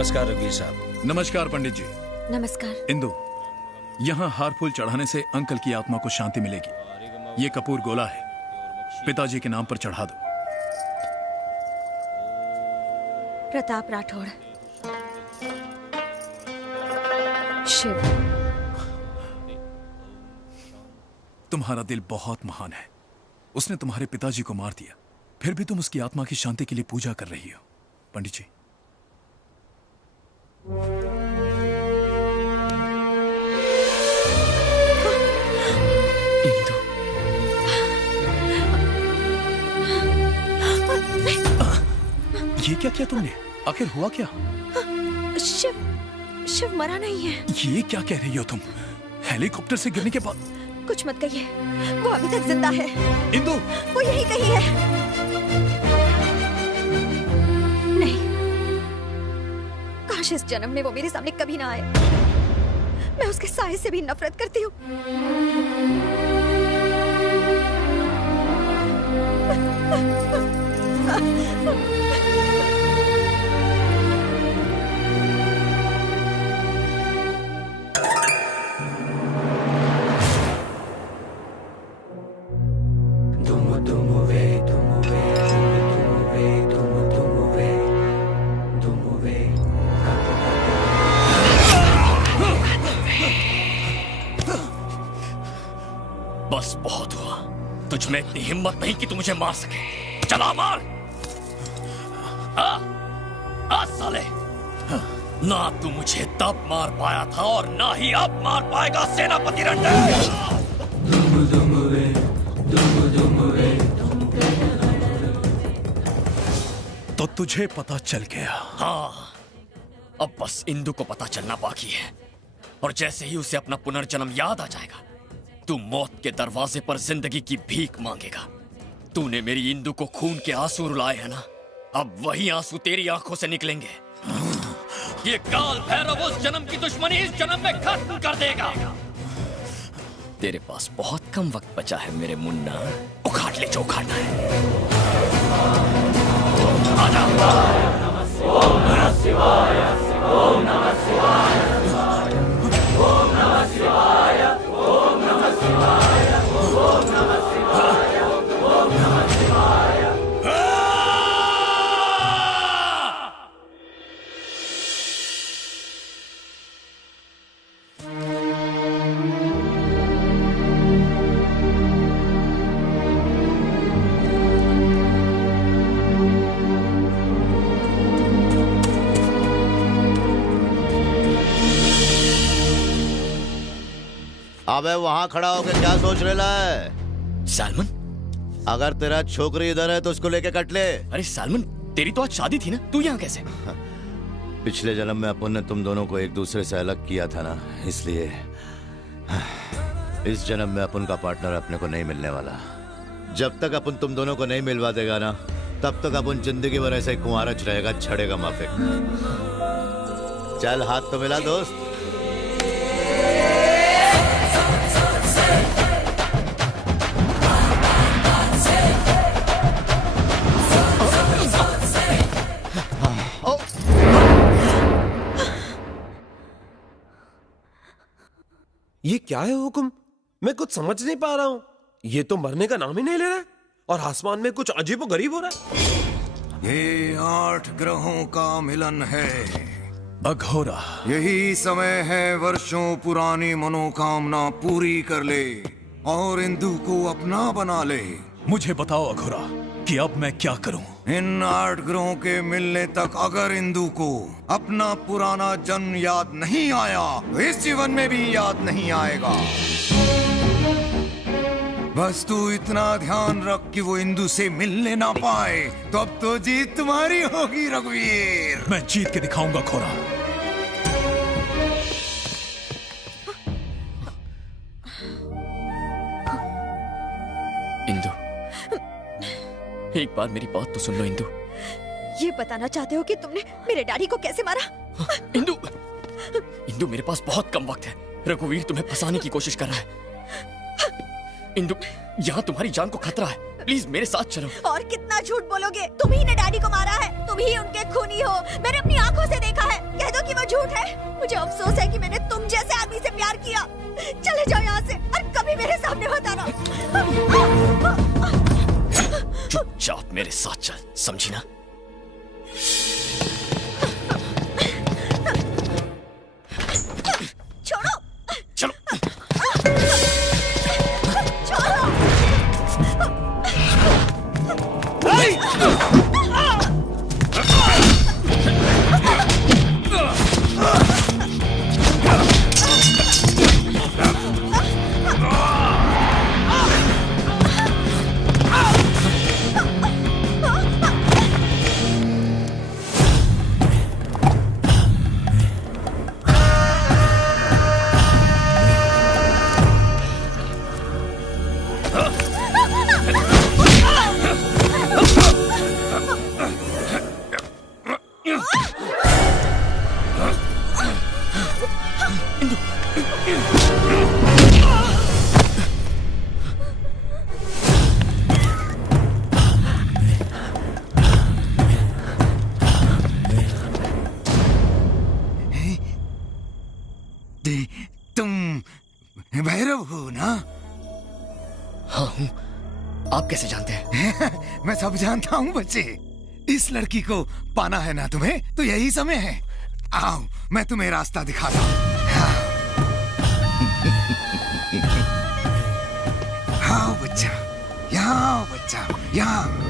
नमस्कार रघुवीर साहब। नमस्कार पंडित जी। नमस्कार। इंदु, यहाँ हार फूल चढ़ाने से अंकल की आत्मा को शांति मिलेगी। ये कपूर गोला है, पिताजी के नाम पर चढ़ा दो। प्रताप राठौड़। शिव। तुम्हारा दिल बहुत महान है। उसने तुम्हारे पिताजी को मार दिया, फिर भी तुम उसकी आत्मा की शांति के लिए पूजा कर रही हो। पंडित जी, इंदु, ये क्या किया तुमने? आखिर हुआ क्या? शिव मरा नहीं है। ये क्या कह रही हो तुम? हेलीकॉप्टर से गिरने के बाद? कुछ मत कहिए, वो अभी तक जिंदा है। इंदु, वो यही कही है। नहीं, काश इस जन्म में वो मेरे सामने कभी ना आए। मैं उसके साए से भी नफरत करती हूँ। बस बहुत हुआ। तुझ में इतनी हिम्मत नहीं कि तू मुझे मार सके। चला मार। आ साले, ना तू मुझे तब मार पाया था और ना ही अब मार पाएगा सेनापति रंडे। तो तुझे पता चल गया? हाँ, अब बस इंदु को पता चलना बाकी है, और जैसे ही उसे अपना पुनर्जन्म याद आ जाएगा, तू मौत के दरवाजे पर जिंदगी की भीख मांगेगा। तूने मेरी इंदु को खून के आंसू रुलाए हैं ना, अब वही आंसू तेरी आंखों से निकलेंगे। ये काल भैरव उस जन्म की दुश्मनी इस जन्म में खत्म कर देगा। तेरे पास बहुत कम वक्त बचा है मेरे मुन्ना, उखाड़ ले जो उखाड़ना है। आजा। ओम नमः शिवाय, ओम नमः शिवाय, ओम नमः शिवाय, ओम नमः शिवाय, ओम नमः शिवाय, ओम नमः शिवाय। अबे वहाँ खड़ा होकर क्या सोच रहा है? सालमन, अगर तेरा छोकरी इधर है तो उसको लेके कट ले। अरे सालमन, तेरी तो आज शादी थी ना, तू यहाँ कैसे? पिछले जन्म में अपन ने तुम दोनों को एक दूसरे से अलग किया था ना, इसलिए इस जन्म में अपन का पार्टनर अपने को नहीं मिलने वाला। जब तक अपन तुम दोनों को नहीं मिलवा देगा ना, तब तक अपन जिंदगी भर ऐसे कुंवारच रहेगा, छड़ेगा माफिक। चल हाथ तो मिला दोस्त। ये क्या है हुक्म? मैं कुछ समझ नहीं पा रहा हूँ। ये तो मरने का नाम ही नहीं ले रहा है, और आसमान में कुछ अजीब व गरीब हो रहा है। ये 8 ग्रहों का मिलन है, अघोरा। यही समय है वर्षों पुरानी मनोकामना पूरी कर ले और इंदु को अपना बना ले। मुझे बताओ अघोरा कि अब मैं क्या करूं? इन 8 ग्रहों के मिलने तक अगर इंदु को अपना पुराना जन्म याद नहीं आया तो इस जीवन में भी याद नहीं आएगा। बस तू इतना ध्यान रख कि वो इंदु से मिलने ना पाए, तो अब तो जीत तुम्हारी होगी रघुवीर। मैं जीत के दिखाऊंगा खोरा। इंदु, एक बार मेरी बात तो सुन लो इंदु। ये बताना चाहते हो कि तुमने मेरे डैडी को कैसे मारा? इंदु, इंदु मेरे पास बहुत कम वक्त है। रघुवीर तुम्हें फंसाने की कोशिश कर रहा है। इंदु, यहाँ तुम्हारी जान को खतरा है। प्लीज मेरे साथ चलो। और कितना झूठ बोलोगे? तुम ही ने डैडी को मारा है, तुम ही उनके खूनी हो, मैंने अपनी आंखों से देखा है। कह दो कि वो झूठ है। मुझे अफसोस है कि मैंने तुम जैसे आदमी से प्यार किया। चले जाओ यहाँ से और कभी मेरे सामने मत आना। चुपचाप मेरे साथ चल, समझी ना? छोड़ो। चलो। तुम भैरव हो ना? हाँ हूँ। आप कैसे जानते हैं? मैं सब जानता हूँ बच्चे। इस लड़की को पाना है ना तुम्हें, तो यही समय है। आओ मैं तुम्हें रास्ता दिखाता हूँ। आओ बच्चा, यहाँ आओ बच्चा, यहाँ।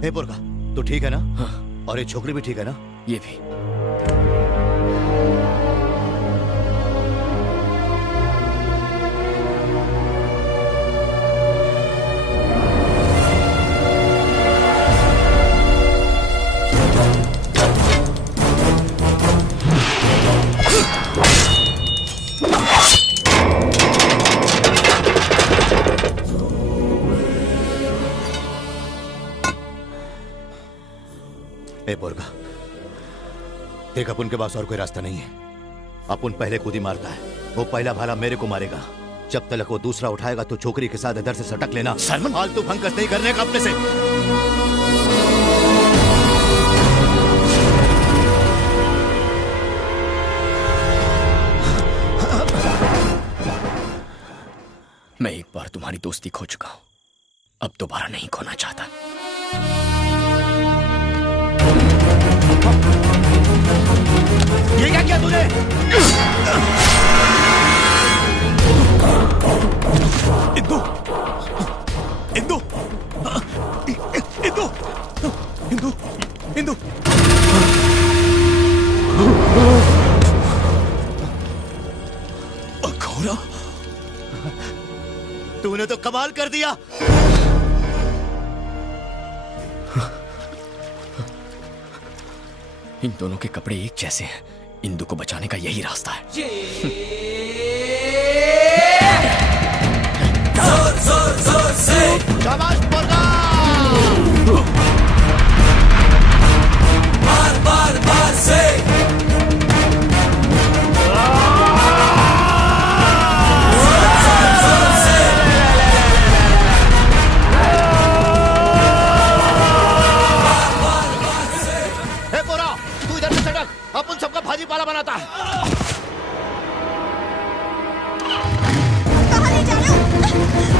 हे पुरखा, तू ठीक है ना? हाँ। और ये छोकरी भी ठीक है ना? ये भी। बोरगा, देख अपन के पास और कोई रास्ता नहीं है। अपन पहले खुद ही मारता है। वो पहला भाला मेरे को मारेगा। जब तक वो दूसरा उठाएगा तो छोकरी के साथ इधर से सटक लेना। सरमन, फालतू फंकस नहीं करने का अपने से। मैं एक बार तुम्हारी दोस्ती खो चुका हूं, अब दोबारा नहीं खोना चाहता। ये क्या किया तूने? इंदु, इंदु, इंदु, इंदु, इंदु। अघोरा, तूने तो कमाल कर दिया। इन दोनों के कपड़े एक जैसे हैं। इंदु को बचाने का यही रास्ता है। जोर जोर जोर से शाबाश मुर्गा। बार बार बार से अपन सबका भाजी पाला बनाता है। कहाँ ले जा रहे हो?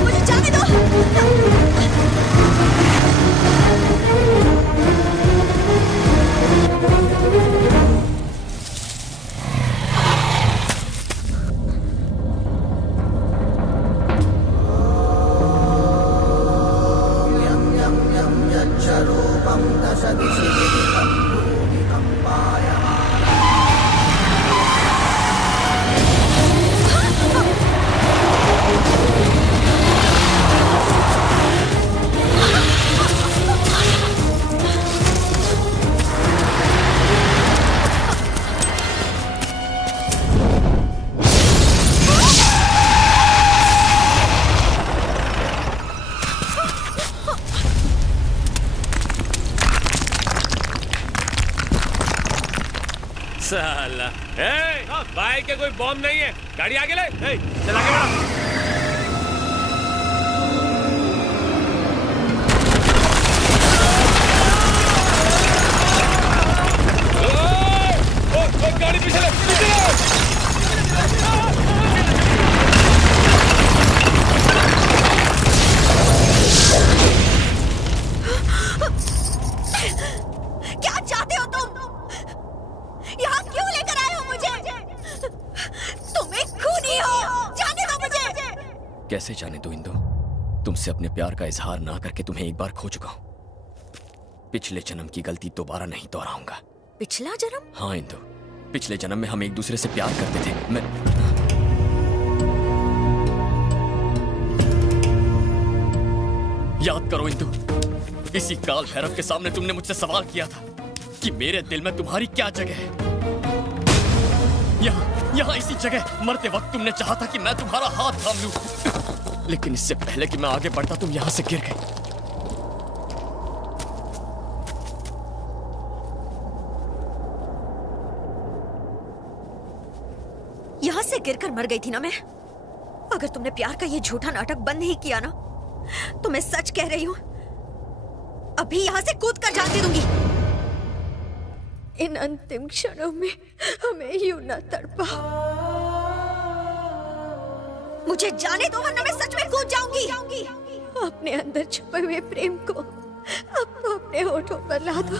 मुझे जाने दो। साला, भाई के कोई बॉम्ब नहीं है। गाड़ी आगे ले, चल आगे बढ़ा। गाड़ी पीछे ले, पीछे ले। क्या चाहते हो तुम? यहाँ क्यों लेकर आए हो मुझे? तुम एक खूनी हो। जाने दो मुझे। कैसे जाने दो इंदु? तुमसे अपने प्यार का इजहार ना करके तुम्हें एक बार खो चुका हूं। पिछले जन्म की गलती दोबारा नहीं दोहराऊंगा। पिछला जन्म? हाँ इंदु, पिछले जन्म में हम एक दूसरे से प्यार करते थे। मैं याद करो इंदु, इसी काल भैरव के सामने तुमने मुझसे सवाल किया था कि मेरे दिल में तुम्हारी क्या जगह है। यहाँ इसी जगह मरते वक्त तुमने चाहा था कि मैं तुम्हारा हाथ थाम लूं, लेकिन इससे पहले कि मैं आगे बढ़ता तुम यहां से गिर गई। यहाँ से गिरकर मर गई थी ना मैं। अगर तुमने प्यार का ये झूठा नाटक बंद नहीं किया ना, तो मैं सच कह रही हूं, अभी यहां से कूद कर जान दे दूंगी। इन अंतिम क्षणों में हमें यूं न तड़पा। मुझे जाने दो, वरना मैं सच में कूद जाऊंगी। अपने अंदर छुपे हुए प्रेम को अब तो अपने होठों पर ला दो।